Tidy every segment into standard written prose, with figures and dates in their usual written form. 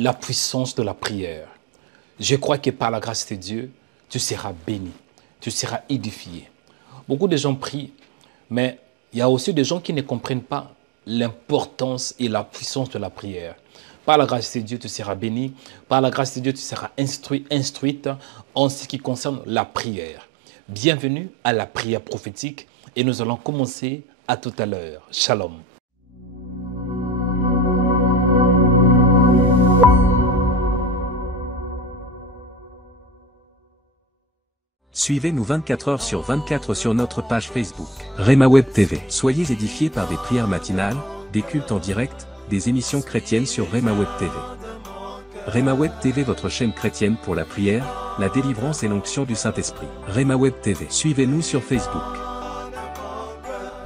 la puissance de la prière. Je crois que par la grâce de Dieu, tu seras béni, tu seras édifié. Beaucoup de gens prient, mais il y a aussi des gens qui ne comprennent pas l'importance et la puissance de la prière. Par la grâce de Dieu, tu seras béni. Par la grâce de Dieu, tu seras instruite en ce qui concerne la prière. Bienvenue à la prière prophétique et nous allons commencer à tout à l'heure. Shalom. Suivez-nous 24 heures sur 24 sur notre page Facebook, Rema Web TV. Soyez édifiés par des prières matinales, des cultes en direct, des émissions chrétiennes sur Rema Web TV. Rema Web TV, votre chaîne chrétienne pour la prière, la délivrance et l'onction du Saint-Esprit. Rema Web TV. Suivez-nous sur Facebook.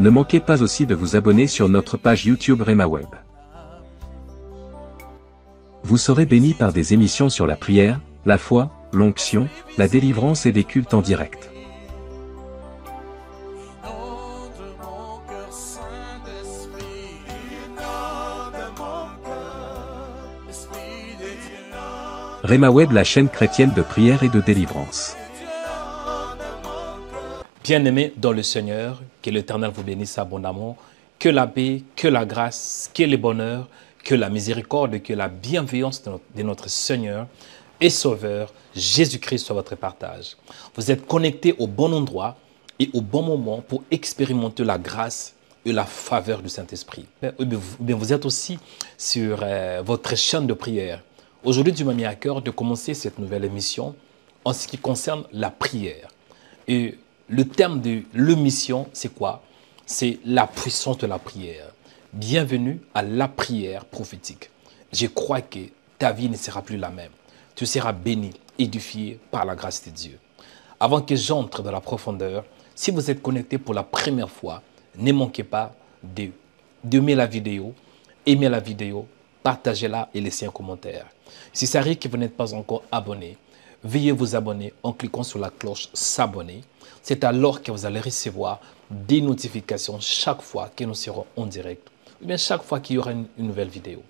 Ne manquez pas aussi de vous abonner sur notre page YouTube Rema Web. Vous serez bénis par des émissions sur la prière, la foi, l'onction, la délivrance et des cultes en direct. Rema Web, la chaîne chrétienne de prière et de délivrance. Bien-aimés dans le Seigneur, que l'Éternel vous bénisse abondamment, que la paix, que la grâce, que le bonheur, que la miséricorde, que la bienveillance de notre Seigneur et Sauveur, Jésus-Christ soit votre partage. Vous êtes connectés au bon endroit et au bon moment pour expérimenter la grâce et la faveur du Saint-Esprit. Vous êtes aussi sur votre chaîne de prière. Aujourd'hui, Dieu m'a mis à cœur de commencer cette nouvelle émission en ce qui concerne la prière. Et le terme de l'émission, c'est quoi? C'est la puissance de la prière. Bienvenue à la prière prophétique. Je crois que ta vie ne sera plus la même. Tu seras béni, édifié par la grâce de Dieu. Avant que j'entre dans la profondeur, si vous êtes connecté pour la première fois, ne manquez pas d'aimer la vidéo, partagez-la et laissez un commentaire. Si ça arrive que vous n'êtes pas encore abonné, veuillez vous abonner en cliquant sur la cloche s'abonner. C'est alors que vous allez recevoir des notifications chaque fois que nous serons en direct ou bien chaque fois qu'il y aura une nouvelle vidéo.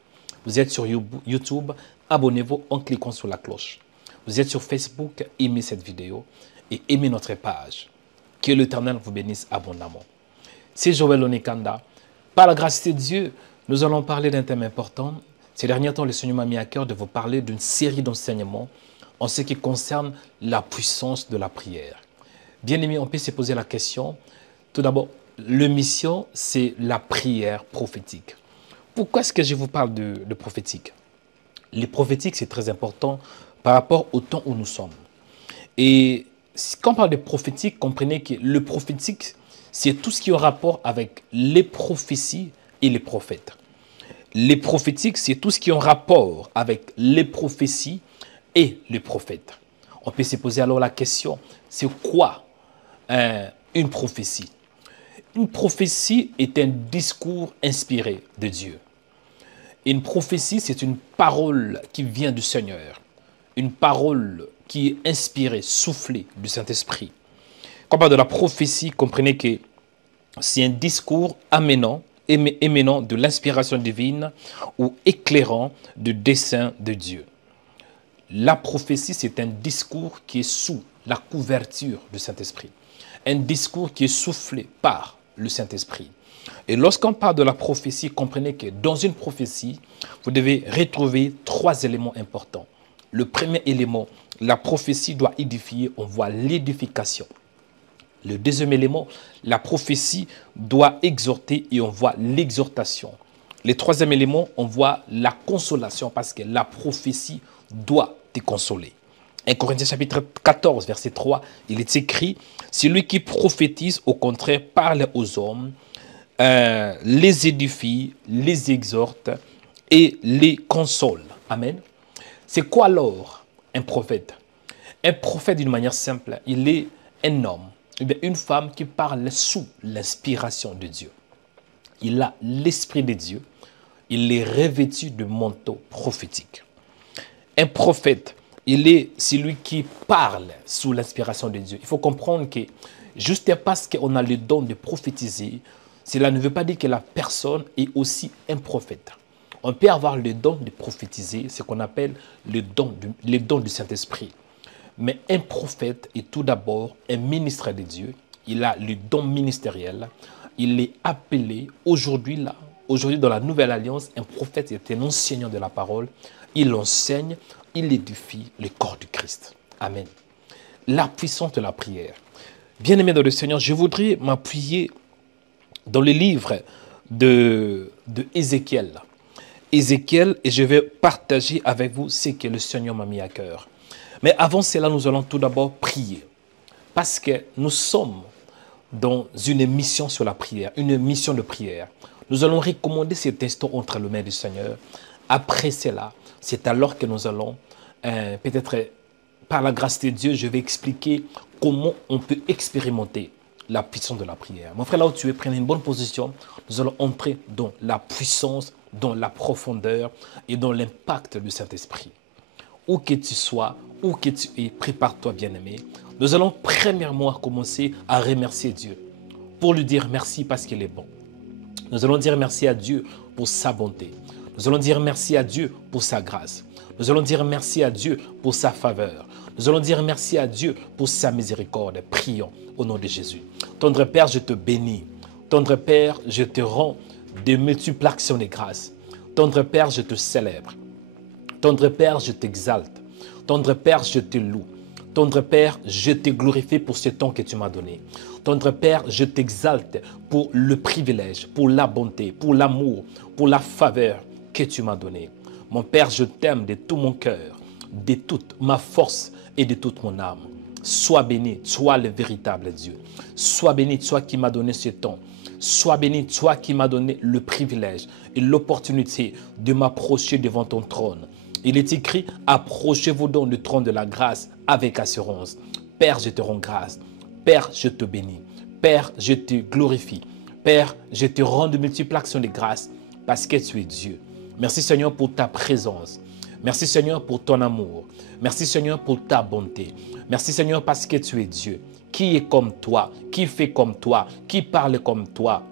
Vous êtes sur YouTube, abonnez-vous en cliquant sur la cloche. Vous êtes sur Facebook, aimez cette vidéo et aimez notre page. Que l'Éternel vous bénisse abondamment. C'est Joël Onikanda. Par la grâce de Dieu, nous allons parler d'un thème important. Ces derniers temps, le Seigneur m'a mis à cœur de vous parler d'une série d'enseignements en ce qui concerne la puissance de la prière. Bien aimé, on peut se poser la question. Tout d'abord, l'émission, c'est la prière prophétique. Pourquoi est-ce que je vous parle de prophétique? Les prophétiques, c'est très important par rapport au temps où nous sommes. Et quand on parle de prophétique, comprenez que le prophétique, c'est tout ce qui est en rapport avec les prophéties et les prophètes. Les prophétiques, c'est tout ce qui est en rapport avec les prophéties et les prophètes. On peut se poser alors la question, c'est quoi une prophétie? Une prophétie est un discours inspiré de Dieu. Une prophétie, c'est une parole qui vient du Seigneur. Une parole qui est inspirée, soufflée du Saint-Esprit. Quand on parle de la prophétie, comprenez que c'est un discours émanant de l'inspiration divine ou éclairant du dessein de Dieu. La prophétie, c'est un discours qui est sous la couverture du Saint-Esprit. Un discours qui est soufflé par le Saint-Esprit. Et lorsqu'on parle de la prophétie, comprenez que dans une prophétie, vous devez retrouver 3 éléments importants. Le premier élément, la prophétie doit édifier, on voit l'édification. Le deuxième élément, la prophétie doit exhorter et on voit l'exhortation. Le troisième élément, on voit la consolation parce que la prophétie doit te consoler. 1 Corinthiens chapitre 14, verset 3, il est écrit « Celui qui prophétise, au contraire, parle aux hommes, les édifie, les exhorte et les console. » Amen. C'est quoi alors un prophète? Un prophète, d'une manière simple, il est un homme, une femme qui parle sous l'inspiration de Dieu. Il a l'esprit de Dieu, il est revêtu de manteau prophétique. Un prophète, il est celui qui parle sous l'inspiration de Dieu. Il faut comprendre que juste parce qu'on a le don de prophétiser, cela ne veut pas dire que la personne est aussi un prophète. On peut avoir le don de prophétiser, ce qu'on appelle les dons du Saint-Esprit. Mais un prophète est tout d'abord un ministre de Dieu. Il a le don ministériel. Il est appelé aujourd'hui dans la Nouvelle Alliance, un prophète est un enseignant de la parole. Il enseigne, il édifie le corps du Christ. Amen. La puissance de la prière. Bien-aimés dans le Seigneur, je voudrais m'appuyer dans le livre de Ézéchiel. Ézéchiel, et je vais partager avec vous ce que le Seigneur m'a mis à cœur. Mais avant cela, nous allons tout d'abord prier. Parce que nous sommes dans une mission sur la prière, une mission de prière. Nous allons recommander cet instant entre les mains du Seigneur. Après cela, c'est alors que nous allons, peut-être par la grâce de Dieu, je vais expliquer comment on peut expérimenter la puissance de la prière. Mon frère, là où tu es, prenez une bonne position. Nous allons entrer dans la puissance, dans la profondeur et dans l'impact du Saint-Esprit. Où que tu sois, où que tu es, prépare-toi, bien-aimé. Nous allons premièrement commencer à remercier Dieu pour lui dire merci parce qu'il est bon. Nous allons dire merci à Dieu pour sa bonté. Nous allons dire merci à Dieu pour sa grâce. Nous allons dire merci à Dieu pour sa faveur. Nous allons dire merci à Dieu pour sa miséricorde. Prions au nom de Jésus. Tendre Père, je te bénis. Tendre Père, je te rends de multiples actions de grâce. Tendre Père, je te célèbre. Tendre Père, je t'exalte. Tendre Père, je te loue. Tendre Père, je te glorifie pour ce temps que tu m'as donné. Tendre Père, je t'exalte pour le privilège, pour la bonté, pour l'amour, pour la faveur que tu m'as donné. Mon Père, je t'aime de tout mon cœur, de toute ma force et de toute mon âme. Sois béni, toi le véritable Dieu. Sois béni, toi qui m'as donné ce temps. Sois béni, toi qui m'as donné le privilège et l'opportunité de m'approcher devant ton trône. Il est écrit, approchez-vous donc du trône de la grâce avec assurance. Père, je te rends grâce. Père, je te bénis. Père, je te glorifie. Père, je te rends de multiples actions de grâce parce que tu es Dieu. Merci Seigneur pour ta présence. Merci Seigneur pour ton amour. Merci Seigneur pour ta bonté. Merci Seigneur parce que tu es Dieu. Qui est comme toi? Qui fait comme toi? Qui parle comme toi?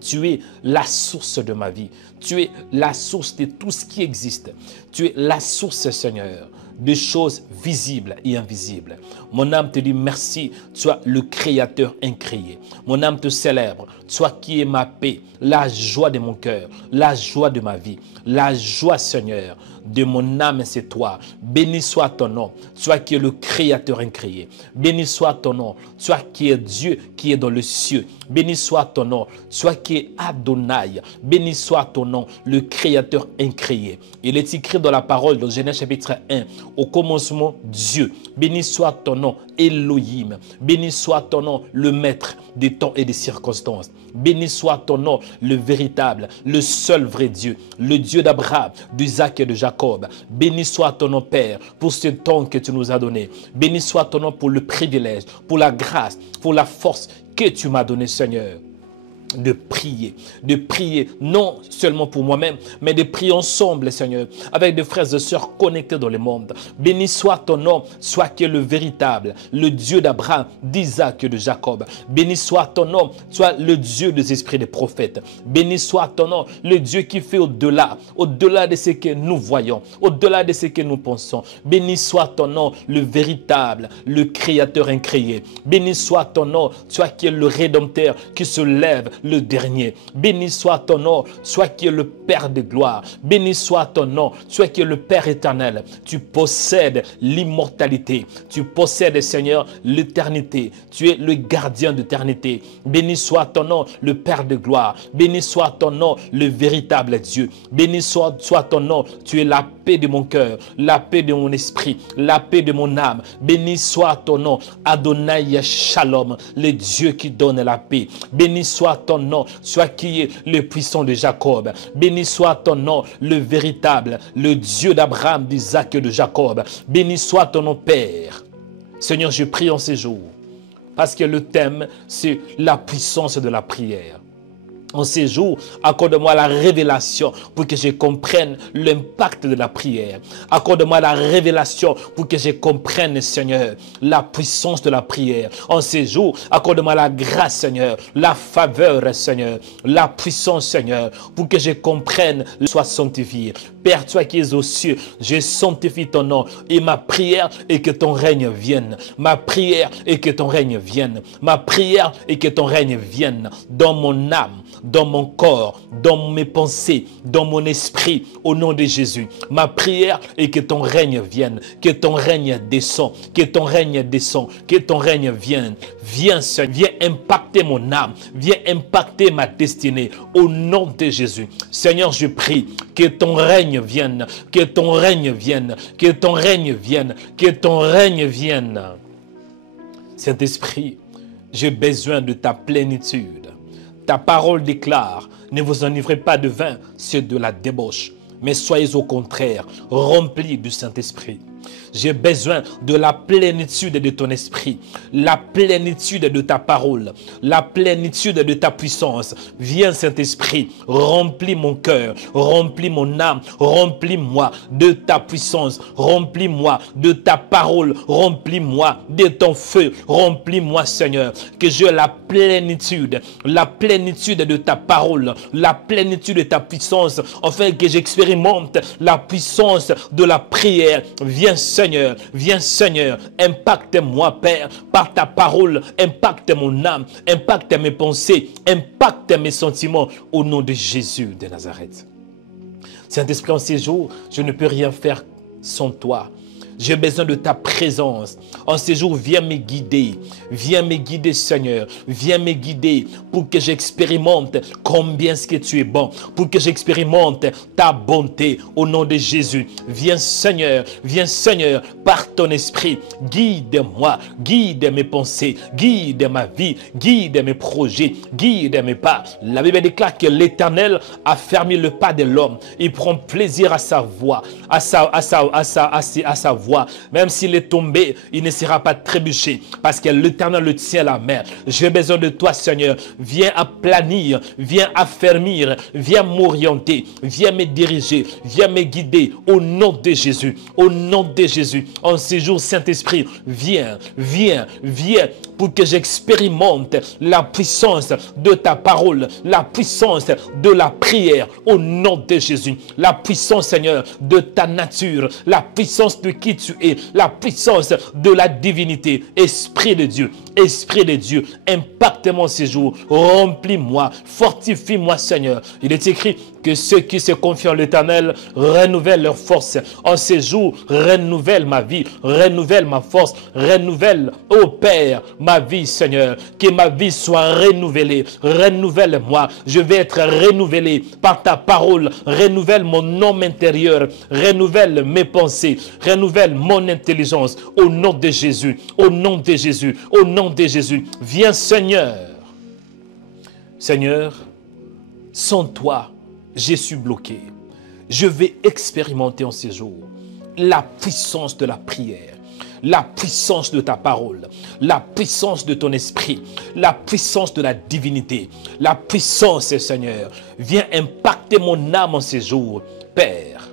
Tu es la source de ma vie. Tu es la source de tout ce qui existe. Tu es la source, Seigneur, de choses visibles et invisibles. Mon âme te dit merci, toi le Créateur incréé. Mon âme te célèbre, toi qui es ma paix, la joie de mon cœur, la joie de ma vie, la joie, Seigneur, de mon âme, c'est toi. Béni soit ton nom, toi qui es le Créateur incréé. Béni soit ton nom, toi qui es Dieu qui est dans le ciel. Béni soit ton nom, toi qui es Adonai. Béni soit ton nom, le Créateur incréé. Il est écrit dans la parole de Genèse chapitre 1, au commencement Dieu. Béni soit ton nom, Elohim. Béni soit ton nom, le maître des temps et des circonstances. Béni soit ton nom, le véritable, le seul vrai Dieu, le Dieu d'Abraham, d'Isaac et de Jacob. Béni soit ton nom, Père, pour ce temps que tu nous as donné. Béni soit ton nom pour le privilège, pour la grâce, pour la force que tu m'as donné, Seigneur. De prier non seulement pour moi-même, mais de prier ensemble, Seigneur, avec des frères et sœurs connectés dans le monde. Béni soit ton nom, soit qui est le véritable, le Dieu d'Abraham, d'Isaac et de Jacob. Béni soit ton nom, soit le Dieu des esprits des prophètes. Béni soit ton nom, le Dieu qui fait au-delà de ce que nous voyons, au-delà de ce que nous pensons. Béni soit ton nom, le véritable, le Créateur incréé. Béni soit ton nom, soit qui est le Rédempteur qui se lève, le dernier. Béni soit ton nom, soit qui est le Père de gloire. Béni soit ton nom, soit qui est le Père éternel. Tu possèdes l'immortalité. Tu possèdes, Seigneur, l'éternité. Tu es le gardien d'éternité. Béni soit ton nom, le Père de gloire. Béni soit ton nom, le véritable Dieu. Béni soit ton nom, tu es la paix de mon cœur, la paix de mon esprit, la paix de mon âme. Béni soit ton nom, Adonai Shalom, le Dieu qui donne la paix. Béni soit ton nom, soit qui est le puissant de Jacob. Béni soit ton nom, le véritable, le Dieu d'Abraham, d'Isaac et de Jacob. Béni soit ton nom, Père. Seigneur, je prie en ces jours, parce que le thème, c'est la puissance de la prière. En ces jours, accorde-moi la révélation pour que je comprenne l'impact de la prière. Accorde-moi la révélation pour que je comprenne, Seigneur, la puissance de la prière. En ces jours, accorde-moi la grâce, Seigneur, la faveur, Seigneur, la puissance, Seigneur, pour que je comprenne, sois sanctifié. Père, toi qui es aux cieux, je sanctifie ton nom et ma prière est que ton règne vienne. Ma prière est que ton règne vienne. Ma prière est que ton règne vienne dans mon âme, dans mon corps, dans mes pensées, dans mon esprit, au nom de Jésus. Ma prière est que ton règne vienne, que ton règne descend, que ton règne descend, que ton règne vienne. Viens, Seigneur, viens impacter mon âme, viens impacter ma destinée, au nom de Jésus. Seigneur, je prie que ton règne vienne, que ton règne vienne, que ton règne vienne, que ton règne vienne. Saint-Esprit, j'ai besoin de ta plénitude. Ta parole déclare, ne vous enivrez pas de vin, c'est de la débauche, mais soyez au contraire remplis du Saint-Esprit. J'ai besoin de la plénitude de ton esprit, la plénitude de ta parole, la plénitude de ta puissance. Viens, Saint-Esprit, remplis mon cœur, remplis mon âme, remplis-moi de ta puissance, remplis-moi de ta parole, remplis-moi de ton feu, remplis-moi, Seigneur, que j'ai la plénitude de ta parole, la plénitude de ta puissance, afin que j'expérimente la puissance de la prière. Viens Seigneur, impacte-moi Père, par ta parole, impacte mon âme, impacte mes pensées, impacte mes sentiments, au nom de Jésus de Nazareth. Saint-Esprit, en ces jours, je ne peux rien faire sans toi. J'ai besoin de ta présence. En ces jours, viens me guider, Seigneur. Viens me guider pour que j'expérimente combien ce que tu es bon, pour que j'expérimente ta bonté au nom de Jésus. Viens Seigneur, par ton esprit. Guide-moi, guide mes pensées, guide ma vie, guide mes projets, guide mes pas. La Bible déclare que l'Éternel a fermé le pas de l'homme. Il prend plaisir à sa voix, à sa voix. Même s'il est tombé, il ne sera pas trébuché parce que l'Éternel le tient à la main. J'ai besoin de toi, Seigneur. Viens aplanir, viens affermir, viens m'orienter, viens me diriger, viens me guider au nom de Jésus. Au nom de Jésus. En ces jours, Saint-Esprit, viens pour que j'expérimente la puissance de ta parole, la puissance de la prière au nom de Jésus. La puissance, Seigneur, de ta nature, la puissance de qui tu es, la puissance de la divinité. Esprit de Dieu, impacte mon séjour, remplis-moi, fortifie-moi, Seigneur. Il est écrit que ceux qui se confient en l'Éternel renouvellent leur force. En ces jours, renouvelle ma vie, renouvelle ma force, renouvelle, ô Père, ma vie, Seigneur. Que ma vie soit renouvelée. Renouvelle-moi. Je vais être renouvelé par ta parole. Renouvelle mon homme intérieur. Renouvelle mes pensées. Renouvelle mon intelligence. Au nom de Jésus. Au nom de Jésus. Au nom de Jésus. Viens, Seigneur. Seigneur, sans toi, je suis bloqué. Je vais expérimenter en ces jours la puissance de la prière, la puissance de ta parole, la puissance de ton esprit, la puissance de la divinité, la puissance, Seigneur. Viens impacter mon âme en ces jours. Père,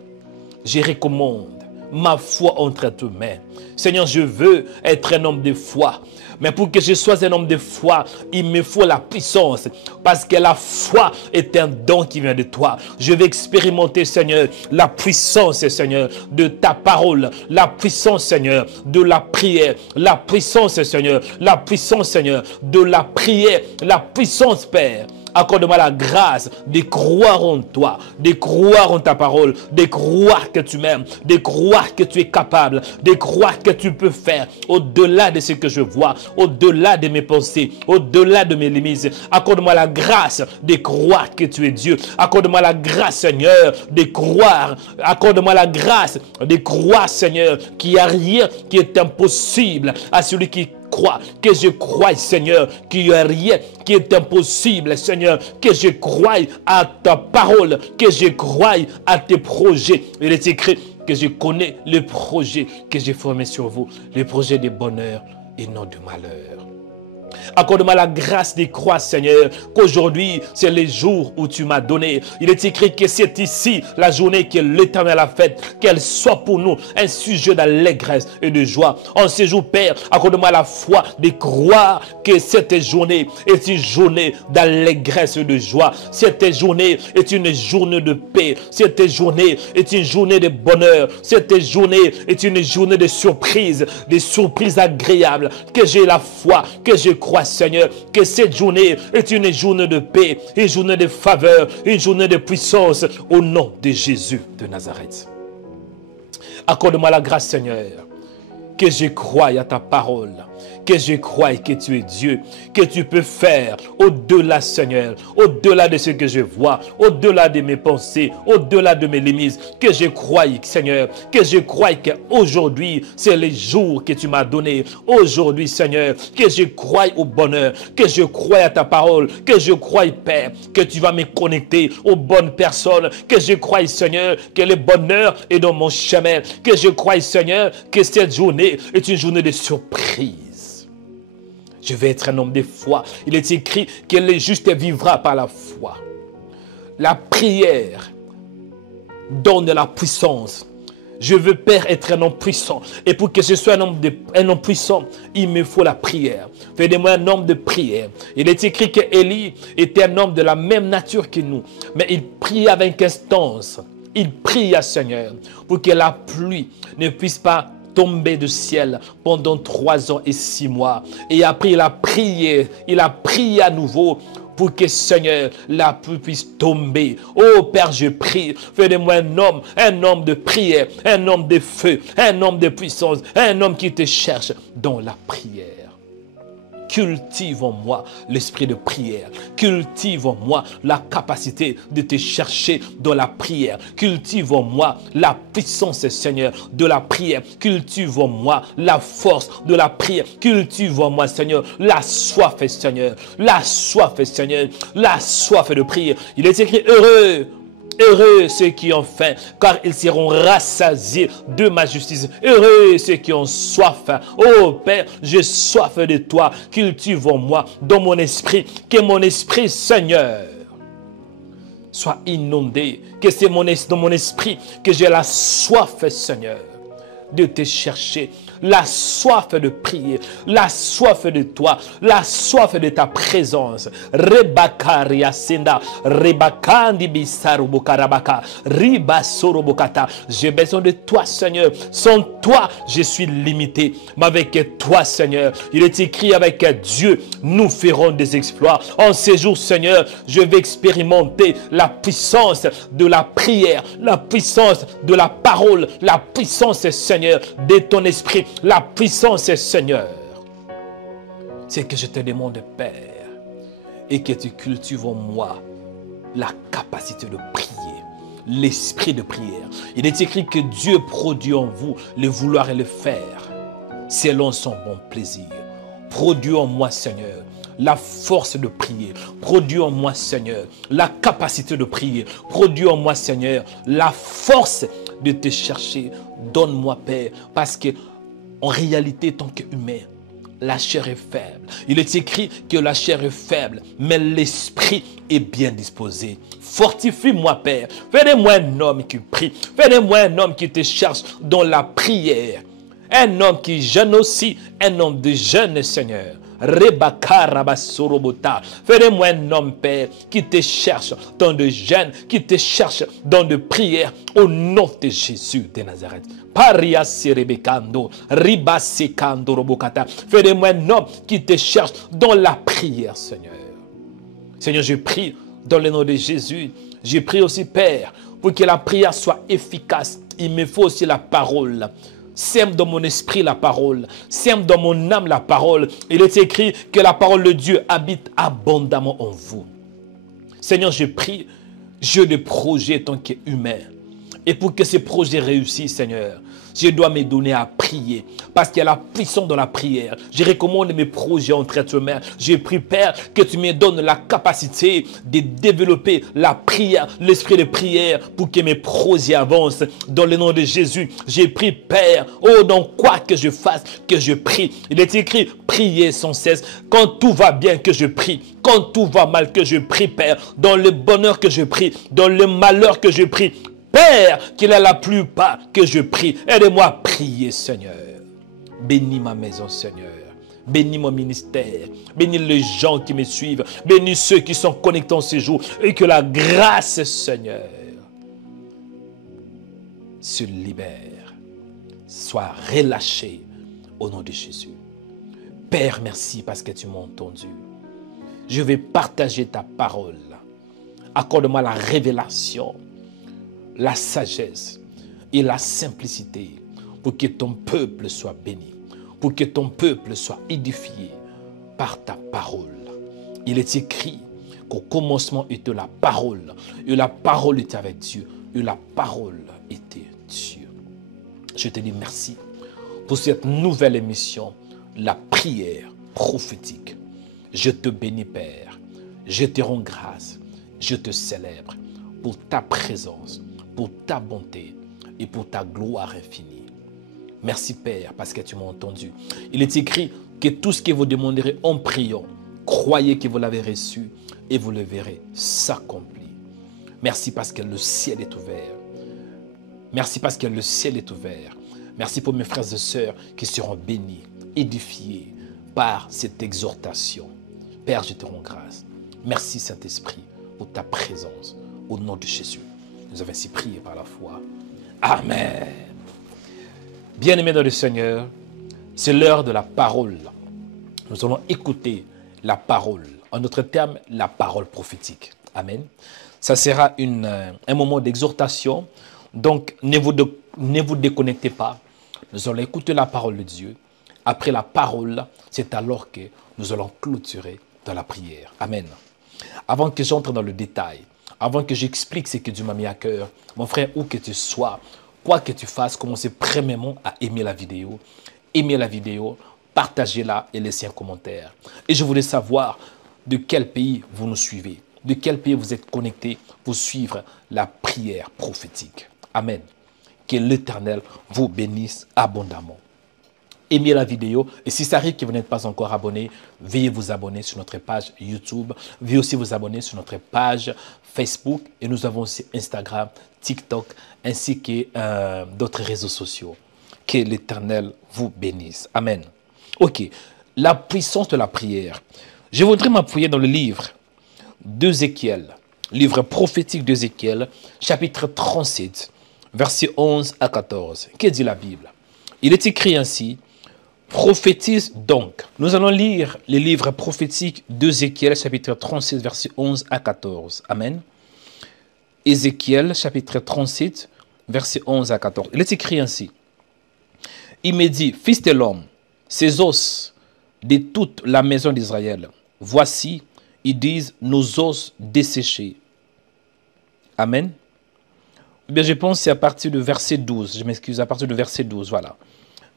je recommande ma foi entre tes mains. Seigneur, je veux être un homme de foi. Mais pour que je sois un homme de foi, il me faut la puissance. Parce que la foi est un don qui vient de toi. Je vais expérimenter, Seigneur, la puissance, Seigneur, de ta parole. La puissance, Seigneur, de la prière. La puissance, Seigneur. La puissance, Seigneur, de la prière. La puissance, Père. Accorde-moi la grâce de croire en toi, de croire en ta parole, de croire que tu m'aimes, de croire que tu es capable, de croire que tu peux faire au-delà de ce que je vois, au-delà de mes pensées, au-delà de mes limites. Accorde-moi la grâce de croire que tu es Dieu. Accorde-moi la grâce, Seigneur, de croire. Accorde-moi la grâce de croire, Seigneur, qu'il n'y a rien qui est impossible à celui qui crois, que je croie, Seigneur, qu'il n'y a rien qui est impossible, Seigneur, que je croie à ta parole, que je croie à tes projets. Il est écrit que je connais le projet que j'ai formé sur vous, le projet de bonheur et non de malheur. Accorde-moi la grâce d'y croire, Seigneur, qu'aujourd'hui, c'est les jours où tu m'as donné. Il est écrit que c'est ici la journée que l'Éternel a faite, qu'elle soit pour nous un sujet d'allégresse et de joie. En ce jour, Père, accorde-moi la foi de croire que cette journée est une journée d'allégresse et de joie. Cette journée est une journée de paix. Cette journée est une journée de bonheur. Cette journée est une journée de surprises, des surprises agréables. Que j'ai la foi, que je crois, Seigneur, que cette journée est une journée de paix, une journée de faveur, une journée de puissance, au nom de Jésus de Nazareth. Accorde-moi la grâce, Seigneur, que je croie à ta parole, que je croie que tu es Dieu, que tu peux faire au-delà, Seigneur, au-delà de ce que je vois, au-delà de mes pensées, au-delà de mes limites, que je croie, Seigneur, que je croie qu'aujourd'hui, c'est les jours que tu m'as donnés. Aujourd'hui, Seigneur, que je croie au bonheur, que je croie à ta parole, que je croie, Père, que tu vas me connecter aux bonnes personnes, que je croie, Seigneur, que le bonheur est dans mon chemin, que je croie, Seigneur, que cette journée est une journée de surprise. Je vais être un homme de foi. Il est écrit que le juste vivra par la foi. La prière donne la puissance. Je veux, Père, être un homme puissant. Et pour que je sois un homme puissant, il me faut la prière. Fais de moi un homme de prière. Il est écrit que Élie était un homme de la même nature que nous. Mais il priait avec instance. Il prie à Seigneur pour que la pluie ne puisse pas tomber du ciel pendant 3 ans et 6 mois. Et après, il a prié à nouveau pour que, Seigneur, la pluie puisse tomber. Oh Père, je prie, fais de moi un homme de prière, un homme de feu, un homme de puissance, un homme qui te cherche dans la prière. Cultive en moi l'esprit de prière. Cultive en moi la capacité de te chercher dans la prière. Cultive en moi la puissance, Seigneur, de la prière. Cultive en moi la force de la prière. Cultive en moi, Seigneur, la soif, Seigneur. La soif, Seigneur. La soif de prière. Il est écrit heureux. Heureux ceux qui ont faim, car ils seront rassasiés de ma justice. Heureux ceux qui ont soif. Oh Père, j'ai soif de toi. Cultive en moi, dans mon esprit, que mon esprit, Seigneur, soit inondé. Que c'est dans mon esprit que j'ai la soif, Seigneur, de te chercher. La soif de prier, la soif de toi, la soif de ta présence. Rebakaria senda, rebakandi bisarubokarabaka, ribasorobokata. J'ai besoin de toi, Seigneur. Sans toi, je suis limité. Mais avec toi, Seigneur, il est écrit avec Dieu, nous ferons des exploits. En ces jours, Seigneur, je vais expérimenter la puissance de la prière, la puissance de la parole, la puissance, Seigneur, de ton esprit. La puissance, Seigneur, c'est que je te demande, Père, et que tu cultives en moi la capacité de prier, l'esprit de prière. Il est écrit que Dieu produit en vous le vouloir et le faire selon son bon plaisir. Produis en moi, Seigneur, la force de prier. Produis en moi, Seigneur, la capacité de prier. Produis en moi, Seigneur, la force de te chercher. Donne-moi, Père, parce que en réalité, tant qu'humain, la chair est faible. Il est écrit que la chair est faible, mais l'esprit est bien disposé. Fortifie-moi, Père. Fais de moi un homme qui prie. Fais de moi un homme qui te cherche dans la prière. Un homme qui jeûne aussi. Un homme de jeûne, Seigneur. Fais de moi un homme, Père, qui te cherche dans de jeûne, qui te cherche dans de prière, au nom de Jésus de Nazareth. Paria serebekando, ribasekando robokata. Fais de moi un homme qui te cherche dans la prière, Seigneur. Seigneur, je prie dans le nom de Jésus. Je prie aussi, Père, pour que la prière soit efficace. Il me faut aussi la parole. Sème dans mon esprit la parole. Sème dans mon âme la parole. Il est écrit que la parole de Dieu habite abondamment en vous. Seigneur, je prie, j'ai des projets tant qu'humain. Et pour que ces projets réussissent, Seigneur, je dois me donner à prier. Parce qu'il y a la puissance dans la prière. Je recommande mes projets entre tes mains. Je prie, Père, que tu me donnes la capacité de développer la prière, l'esprit de prière, pour que mes projets avancent. Dans le nom de Jésus, j'ai pris, Père, oh, dans quoi que je fasse, que je prie. Il est écrit, priez sans cesse. Quand tout va bien, que je prie. Quand tout va mal, que je prie, Père. Dans le bonheur que je prie. Dans le malheur que je prie. Père, qu'il ait la plupart que je prie. Aide-moi à prier, Seigneur. Bénis ma maison, Seigneur. Bénis mon ministère. Bénis les gens qui me suivent. Bénis ceux qui sont connectés en ce jour. Et que la grâce, Seigneur, se libère, soit relâchée au nom de Jésus. Père, merci parce que tu m'as entendu. Je vais partager ta parole. Accorde-moi la révélation, la sagesse et la simplicité pour que ton peuple soit béni, pour que ton peuple soit édifié par ta parole. Il est écrit qu'au commencement était la parole, et la parole était avec Dieu, et la parole était Dieu. Je te dis merci pour cette nouvelle émission, la prière prophétique. Je te bénis, Père. Je te rends grâce. Je te célèbre pour ta présence, pour ta bonté et pour ta gloire infinie. Merci, Père, parce que tu m'as entendu. Il est écrit que tout ce que vous demanderez en priant, croyez que vous l'avez reçu et vous le verrez s'accomplir. Merci parce que le ciel est ouvert. Merci parce que le ciel est ouvert. Merci pour mes frères et sœurs qui seront bénis, édifiés par cette exhortation. Père, je te rends grâce. Merci, Saint-Esprit, pour ta présence. Au nom de Jésus, nous avons ainsi prié par la foi. Amen. Bien-aimés dans le Seigneur, c'est l'heure de la parole. Nous allons écouter la parole. En d'autres termes, la parole prophétique. Amen. Ça sera un moment d'exhortation. Donc, ne vous déconnectez pas. Nous allons écouter la parole de Dieu. Après la parole, c'est alors que nous allons clôturer dans la prière. Amen. Avant que j'entre dans le détail, avant que j'explique ce que Dieu m'a mis à cœur, mon frère, où que tu sois, quoi que tu fasses, commencez premièrement à aimer la vidéo. Aimez la vidéo, partagez-la et laissez un commentaire. Et je voulais savoir de quel pays vous nous suivez, de quel pays vous êtes connectés pour suivre la prière prophétique. Amen. Que l'Éternel vous bénisse abondamment. Aimez la vidéo et si ça arrive que vous n'êtes pas encore abonné, veuillez vous abonner sur notre page YouTube. Veuillez aussi vous abonner sur notre page Facebook et nous avons aussi Instagram, TikTok ainsi que d'autres réseaux sociaux. Que l'Éternel vous bénisse. Amen. Ok, la puissance de la prière. Je voudrais m'appuyer dans le livre d'Ézéchiel, livre prophétique d'Ézéchiel, chapitre 37, versets 11 à 14. Que dit la Bible? Il est écrit ainsi: prophétise donc. Nous allons lire le livre prophétique d'Ézéchiel, chapitre 37, versets 11 à 14. Amen. Ézéchiel, chapitre 37, versets 11 à 14. Il est écrit ainsi: il me dit, fils de l'homme, ces os de toute la maison d'Israël, voici, ils disent, nos os desséchés. Amen. Eh bien, je pense que c'est à partir du verset 12. Je m'excuse, à partir du verset 12, voilà.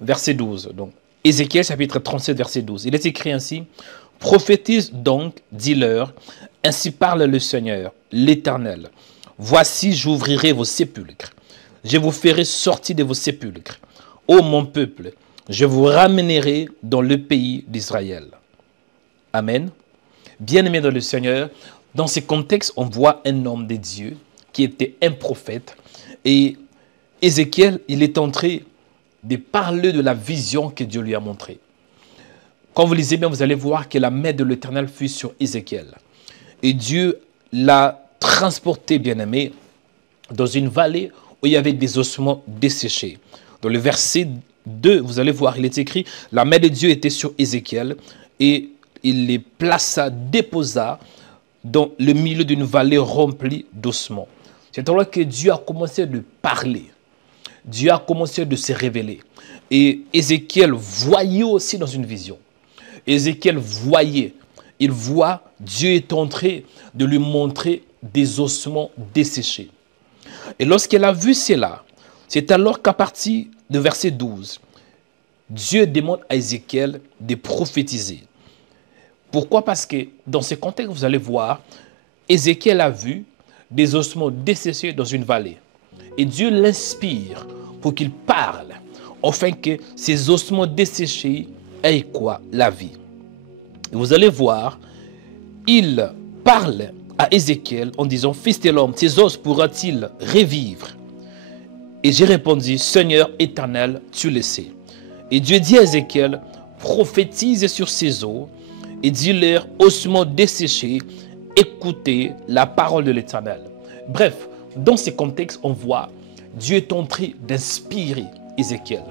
Verset 12, donc. Ézéchiel, chapitre 37, verset 12. Il est écrit ainsi: prophétise donc, dis-leur, ainsi parle le Seigneur, l'Éternel. Voici, j'ouvrirai vos sépulcres. Je vous ferai sortir de vos sépulcres. Ô mon peuple, je vous ramènerai dans le pays d'Israël. Amen. Bien-aimés dans le Seigneur, dans ce contexte, on voit un homme de Dieu qui était un prophète. Et Ézéchiel, il est entré de parler de la vision que Dieu lui a montrée. Quand vous lisez bien, vous allez voir que la main de l'Éternel fut sur Ézéchiel. Et Dieu l'a transporté, bien-aimé, dans une vallée où il y avait des ossements desséchés. Dans le verset 2, vous allez voir, il est écrit, la main de Dieu était sur Ézéchiel et il les plaça, déposa dans le milieu d'une vallée remplie d'ossements. C'est alors que Dieu a commencé de parler. Dieu a commencé de se révéler. Et Ézéchiel voyait aussi dans une vision. Ézéchiel voyait. Il voit, Dieu est en train de lui montrer des ossements desséchés. Et lorsqu'elle a vu cela, c'est alors qu'à partir de verset 12, Dieu demande à Ézéchiel de prophétiser. Pourquoi? Parce que dans ce contexte, vous allez voir, Ézéchiel a vu des ossements desséchés dans une vallée. Et Dieu l'inspire pour qu'il parle, afin que ces ossements desséchés aient quoi? La vie. Et vous allez voir, il parle à Ézéchiel en disant, fils de l'homme, ces os pourra-t-il revivre? Et j'ai répondu, Seigneur éternel, tu le sais. Et Dieu dit à Ézéchiel, prophétise sur ces os et dis-leur, ossements desséchés, écoutez la parole de l'Éternel. Bref, dans ce contexte, on voit Dieu est en train d'inspirer Ézéchiel.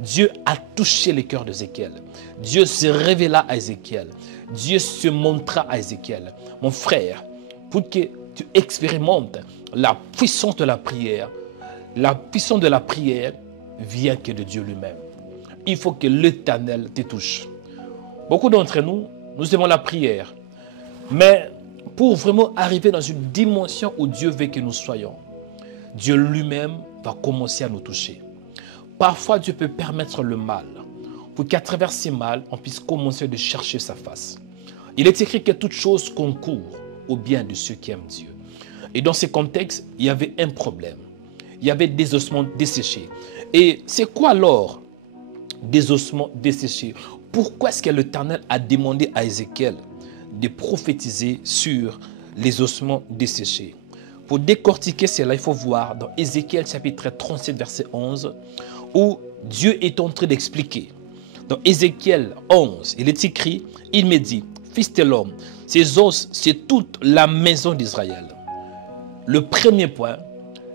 Dieu a touché le cœur d'Ézéchiel. Dieu se révéla à Ézéchiel. Dieu se montra à Ézéchiel. Mon frère, pour que tu expérimentes la puissance de la prière vient que de Dieu lui-même. Il faut que l'Éternel te touche. Beaucoup d'entre nous, nous aimons la prière. Mais pour vraiment arriver dans une dimension où Dieu veut que nous soyons, Dieu lui-même va commencer à nous toucher. Parfois, Dieu peut permettre le mal pour qu'à travers ces mal, on puisse commencer de chercher sa face. Il est écrit que toute chose concourt au bien de ceux qui aiment Dieu. Et dans ce contexte, il y avait un problème. Il y avait des ossements desséchés. Et c'est quoi alors des ossements desséchés? Pourquoi est-ce que l'Éternel a demandé à Ézéchiel de prophétiser sur les ossements desséchés? Pour décortiquer cela, il faut voir dans Ézéchiel chapitre 37, verset 11, où Dieu est en train d'expliquer. Dans Ézéchiel 11, il est écrit, il me dit, fils de l'homme, ces os, c'est toute la maison d'Israël. Le premier point,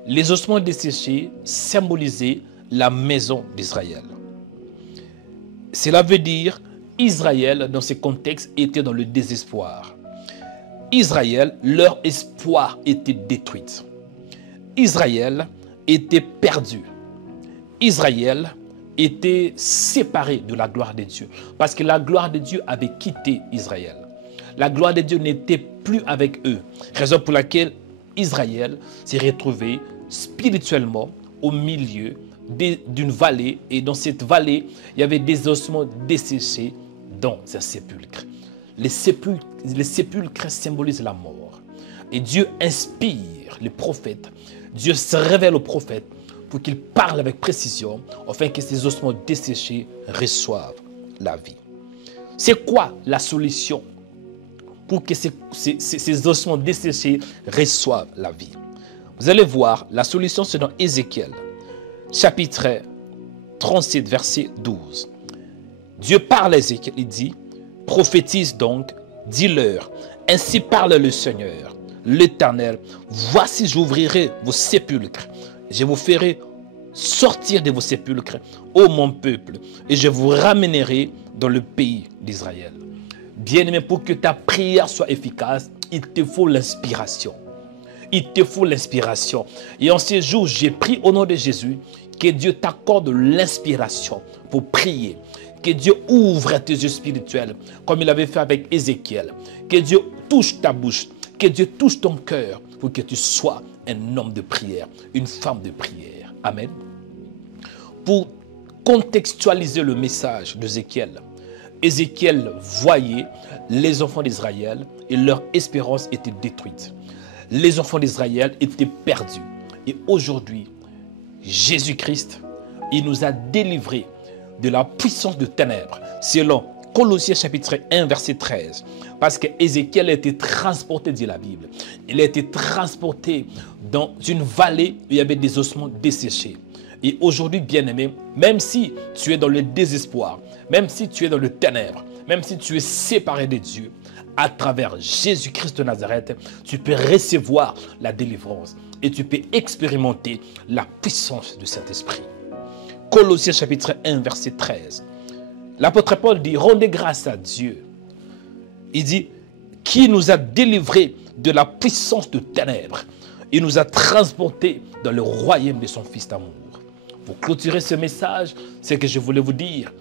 les ossements desséchés symbolisaient la maison d'Israël. Cela veut dire Israël, dans ce contexte, était dans le désespoir. Israël, leur espoir était détruit. Israël était perdu. Israël était séparé de la gloire de Dieu. Parce que la gloire de Dieu avait quitté Israël. La gloire de Dieu n'était plus avec eux. Raison pour laquelle Israël s'est retrouvé spirituellement au milieu d'une vallée. Et dans cette vallée, il y avait des ossements desséchés dans un sépulcre. Les sépulcres symbolisent la mort. Et Dieu inspire les prophètes. Dieu se révèle aux prophètes pour qu'ils parlent avec précision afin que ces ossements desséchés reçoivent la vie. C'est quoi la solution pour que ces ossements desséchés reçoivent la vie? Vous allez voir, la solution c'est dans Ézéchiel, chapitre 37, verset 12. Dieu parle à Ézéchiel, il dit, prophétise donc, dis-leur, ainsi parle le Seigneur, l'Éternel, voici j'ouvrirai vos sépulcres, je vous ferai sortir de vos sépulcres, ô mon peuple, et je vous ramènerai dans le pays d'Israël. Bien-aimé, pour que ta prière soit efficace, il te faut l'inspiration. Il te faut l'inspiration. Et en ces jours, j'ai prié au nom de Jésus que Dieu t'accorde l'inspiration pour prier. Que Dieu ouvre tes yeux spirituels comme il avait fait avec Ézéchiel. Que Dieu touche ta bouche. Que Dieu touche ton cœur pour que tu sois un homme de prière, une femme de prière. Amen. Pour contextualiser le message d'Ézéchiel, Ézéchiel voyait les enfants d'Israël et leur espérance était détruite. Les enfants d'Israël étaient perdus. Et aujourd'hui, Jésus-Christ, il nous a délivrés de la puissance de ténèbres, selon Colossiens chapitre 1, verset 13. Parce qu'Ézéchiel a été transporté, dit la Bible. Il a été transporté dans une vallée où il y avait des ossements desséchés. Et aujourd'hui, bien-aimé, même si tu es dans le désespoir, même si tu es dans le ténèbre, même si tu es séparé de Dieu, à travers Jésus-Christ de Nazareth, tu peux recevoir la délivrance et tu peux expérimenter la puissance de cet esprit. Colossiens chapitre 1, verset 13. L'apôtre Paul dit, rendez grâce à Dieu. Il dit, qui nous a délivrés de la puissance de ténèbres. Il nous a transportés dans le royaume de son Fils d'amour. Pour clôturer ce message, c'est que je voulais vous dire,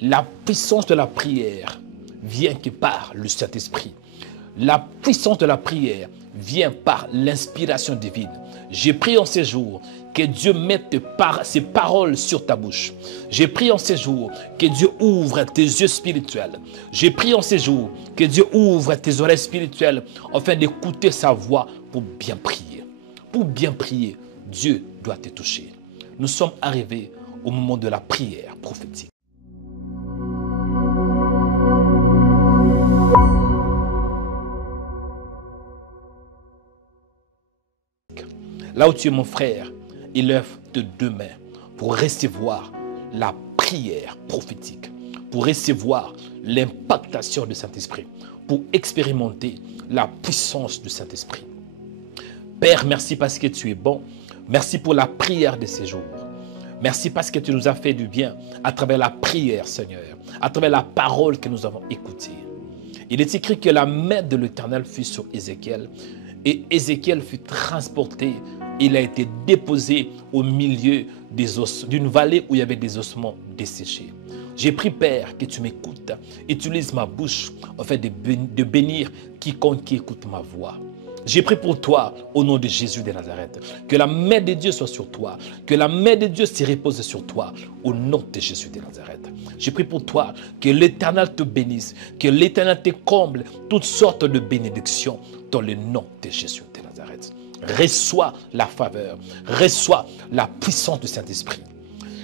la puissance de la prière vient que par le Saint-Esprit. La puissance de la prière vient par l'inspiration divine. J'ai prié en ces jours que Dieu mette ses paroles sur ta bouche. J'ai prié en ces jours que Dieu ouvre tes yeux spirituels. J'ai prié en ces jours que Dieu ouvre tes oreilles spirituelles afin d'écouter sa voix pour bien prier. Pour bien prier, Dieu doit te toucher. Nous sommes arrivés au moment de la prière prophétique. Là où tu es mon frère, élève tes deux mains pour recevoir la prière prophétique, pour recevoir l'impactation du Saint-Esprit, pour expérimenter la puissance du Saint-Esprit. Père, merci parce que tu es bon. Merci pour la prière de ces jours. Merci parce que tu nous as fait du bien à travers la prière, Seigneur, à travers la parole que nous avons écoutée. Il est écrit que la main de l'Éternel fut sur Ézéchiel et Ézéchiel fut transporté. Il a été déposé au milieu d'une vallée où il y avait des ossements desséchés. J'ai pris, Père, que tu m'écoutes. Utilise ma bouche afin de bénir quiconque qui écoute ma voix. J'ai pris pour toi, au nom de Jésus de Nazareth, que la main de Dieu soit sur toi, que la main de Dieu se repose sur toi, au nom de Jésus de Nazareth. J'ai pris pour toi que l'Éternel te bénisse, que l'Éternel te comble toutes sortes de bénédictions dans le nom de Jésus de Nazareth. Reçois la faveur, reçois la puissance du Saint-Esprit.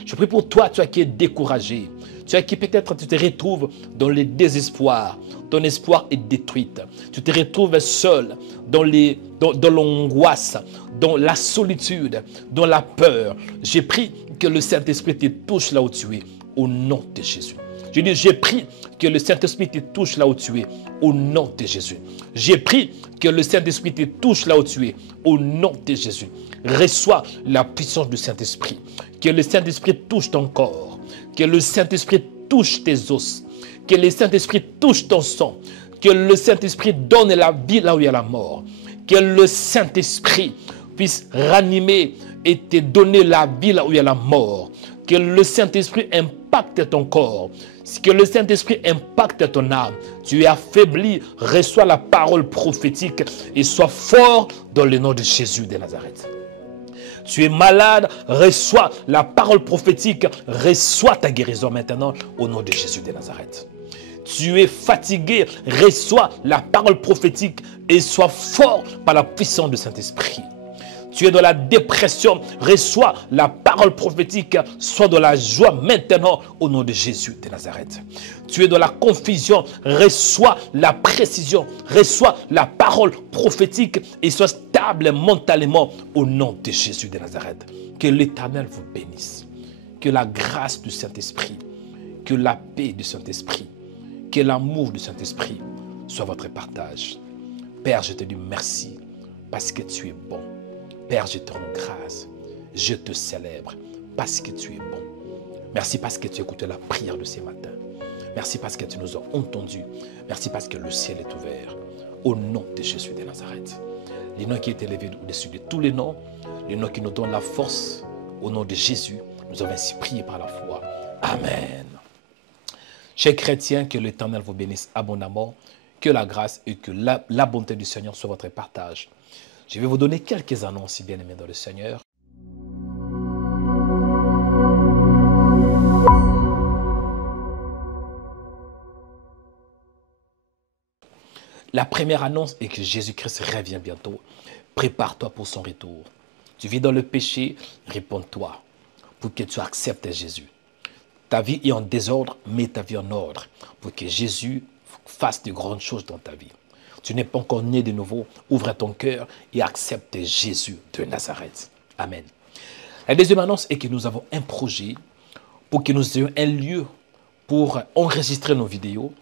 Je prie pour toi, toi qui es découragé, toi qui peut-être tu te retrouves dans le désespoir, ton espoir est détruit, tu te retrouves seul dans l'angoisse, dans la solitude, dans la peur. J'ai pris que le Saint-Esprit te touche là où tu es, au nom de Jésus. Je dis, j'ai pris que le Saint-Esprit te touche là où tu es, au nom de Jésus. J'ai pris que le Saint-Esprit te touche là où tu es, au nom de Jésus. Reçois la puissance du Saint-Esprit. Que le Saint-Esprit touche ton corps. Que le Saint-Esprit touche tes os. Que le Saint-Esprit touche ton sang. Que le Saint-Esprit donne la vie là où il y a la mort. Que le Saint-Esprit puisse ranimer et te donner la vie là où il y a la mort. Que le Saint-Esprit impacte ton corps. Que le Saint-Esprit impacte ton âme. Tu es affaibli, reçois la parole prophétique et sois fort dans le nom de Jésus de Nazareth. Tu es malade, reçois la parole prophétique, reçois ta guérison maintenant au nom de Jésus de Nazareth. Tu es fatigué, reçois la parole prophétique et sois fort par la puissance du Saint-Esprit. Tu es dans la dépression, reçois la parole prophétique, sois dans la joie maintenant au nom de Jésus de Nazareth. Tu es dans la confusion, reçois la précision, reçois la parole prophétique et sois stable mentalement au nom de Jésus de Nazareth. Que l'Éternel vous bénisse, que la grâce du Saint-Esprit, que la paix du Saint-Esprit, que l'amour du Saint-Esprit soit votre partage. Père, je te dis merci parce que tu es bon. Père, je te rends grâce, je te célèbre parce que tu es bon. Merci parce que tu écoutes la prière de ce matin. Merci parce que tu nous as entendus. Merci parce que le ciel est ouvert. Au nom de Jésus de Nazareth. Le nom qui est élevé au-dessus de tous les noms, le nom qui nous donne la force. Au nom de Jésus, nous avons ainsi prié par la foi. Amen. Chers chrétiens, que l'Éternel vous bénisse abondamment, que la grâce et que la bonté du Seigneur soient votre partage. Je vais vous donner quelques annonces, si bien aimés dans le Seigneur. La première annonce est que Jésus-Christ revient bientôt. Prépare-toi pour son retour. Tu vis dans le péché, réponds-toi pour que tu acceptes Jésus. Ta vie est en désordre, mets ta vie en ordre pour que Jésus fasse de grandes choses dans ta vie. Tu n'es pas encore né de nouveau, ouvre ton cœur et accepte Jésus de Nazareth. Amen. La deuxième annonce est que nous avons un projet pour que nous ayons un lieu pour enregistrer nos vidéos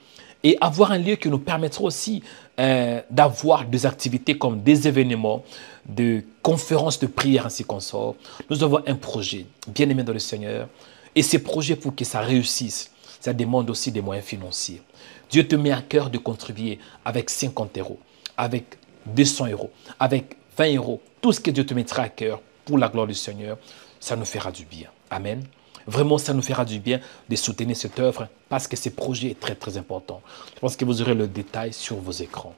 et avoir un lieu qui nous permettra aussi d'avoir des activités comme des événements, de conférences de prière ainsi qu'on sort. Nous avons un projet bien aimé dans le Seigneur et ce projet, pour que ça réussisse, ça demande aussi des moyens financiers. Dieu te met à cœur de contribuer avec 50 €, avec 200 €, avec 20 €. Tout ce que Dieu te mettra à cœur pour la gloire du Seigneur, ça nous fera du bien. Amen. Vraiment, ça nous fera du bien de soutenir cette œuvre parce que ce projet est très, très important. Je pense que vous aurez le détail sur vos écrans.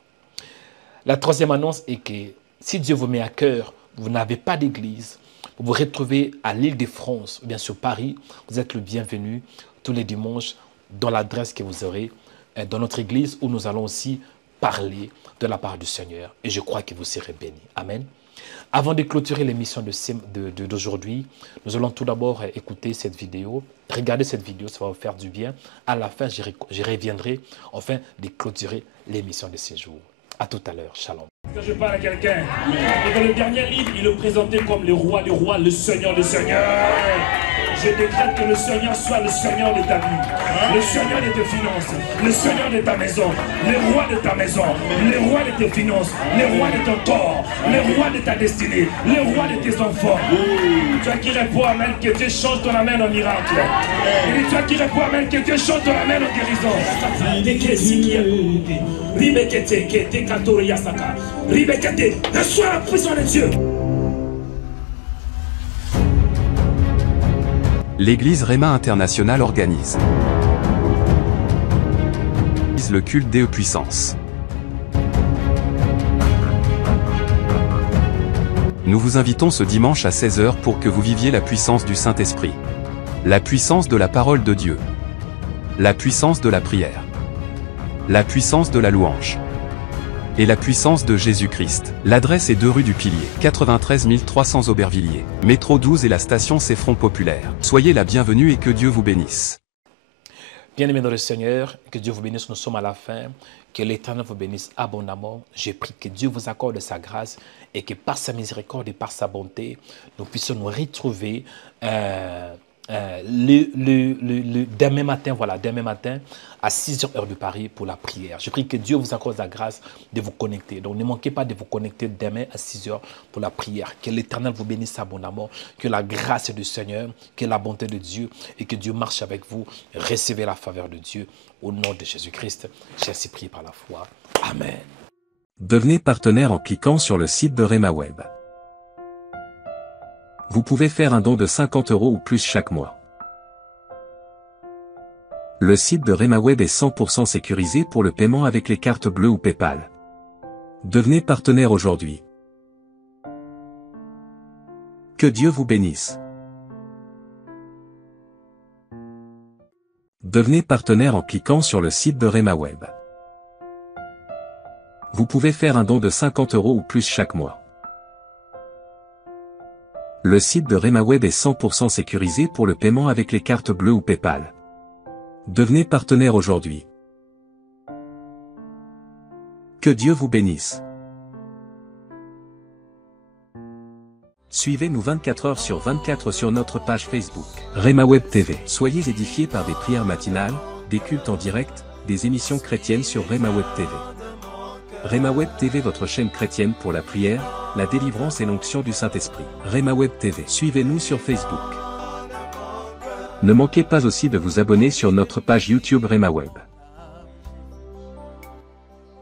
La troisième annonce est que si Dieu vous met à cœur, vous n'avez pas d'église, vous vous retrouvez à l'Île-de-France, ou bien sur Paris, vous êtes le bienvenu tous les dimanches dans l'adresse que vous aurez dans notre église où nous allons aussi parler de la part du Seigneur. Et je crois que vous serez bénis. Amen. Avant de clôturer l'émission d'aujourd'hui, nous allons tout d'abord écouter cette vidéo. Regardez cette vidéo, ça va vous faire du bien. À la fin, je reviendrai enfin de clôturer l'émission de ce jour. À tout à l'heure. Shalom. Quand je parle à quelqu'un, et dans le dernier livre, il le présentait comme le roi des rois, le Seigneur des seigneurs. Je décrète que le Seigneur soit le Seigneur de ta vie, le Seigneur de tes finances, le Seigneur de ta maison, le roi de ta maison, le roi de tes finances, le roi de ton corps, le roi de ta destinée, le roi de tes enfants. Toi qui réponds Amen, que Dieu change ton Amen en miracle. Et toi qui réponds Amen, que Dieu change ton Amen en guérison. Reçois la puissance de Dieu. L'église Réma International organise le culte des puissances. Nous vous invitons ce dimanche à 16 h pour que vous viviez la puissance du Saint-Esprit. La puissance de la parole de Dieu. La puissance de la prière. La puissance de la louange. Et la puissance de Jésus-Christ. L'adresse est 2 rue du Pilier, 93 300 Aubervilliers. Métro 12 et la station Ceffron Populaire. Soyez la bienvenue et que Dieu vous bénisse. Bien-aimés dans le Seigneur, que Dieu vous bénisse, nous sommes à la fin. Que l'Éternel vous bénisse abondamment. Je prie que Dieu vous accorde sa grâce et que par sa miséricorde et par sa bonté, nous puissions nous retrouver demain matin, demain matin à 6 h heure de Paris pour la prière. Je prie que Dieu vous accorde la grâce de vous connecter. Donc ne manquez pas de vous connecter demain à 6 h pour la prière. Que l'Éternel vous bénisse abondamment, que la grâce du Seigneur, que la bonté de Dieu et que Dieu marche avec vous. Recevez la faveur de Dieu au nom de Jésus-Christ. J'ai ainsi prié par la foi. Amen. Devenez partenaire en cliquant sur le site de Réma Web. Vous pouvez faire un don de 50 € ou plus chaque mois. Le site de Réma Web est 100% sécurisé pour le paiement avec les cartes bleues ou PayPal. Devenez partenaire aujourd'hui. Que Dieu vous bénisse. Devenez partenaire en cliquant sur le site de Réma Web. Vous pouvez faire un don de 50 € ou plus chaque mois. Le site de Réma Web est 100% sécurisé pour le paiement avec les cartes bleues ou PayPal. Devenez partenaire aujourd'hui. Que Dieu vous bénisse. Suivez-nous 24 h sur 24 sur notre page Facebook, Réma Web TV. Soyez édifiés par des prières matinales, des cultes en direct, des émissions chrétiennes sur Réma Web TV. Réma Web TV, votre chaîne chrétienne pour la prière, la délivrance et l'onction du Saint-Esprit. Réma Web TV. Suivez-nous sur Facebook. Ne manquez pas aussi de vous abonner sur notre page YouTube Réma Web.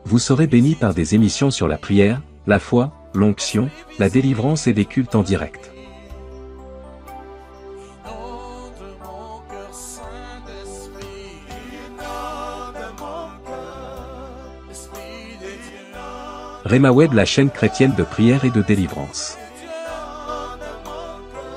Vous serez bénis par des émissions sur la prière, la foi, l'onction, la délivrance et des cultes en direct. Réma Web, la chaîne chrétienne de prière et de délivrance.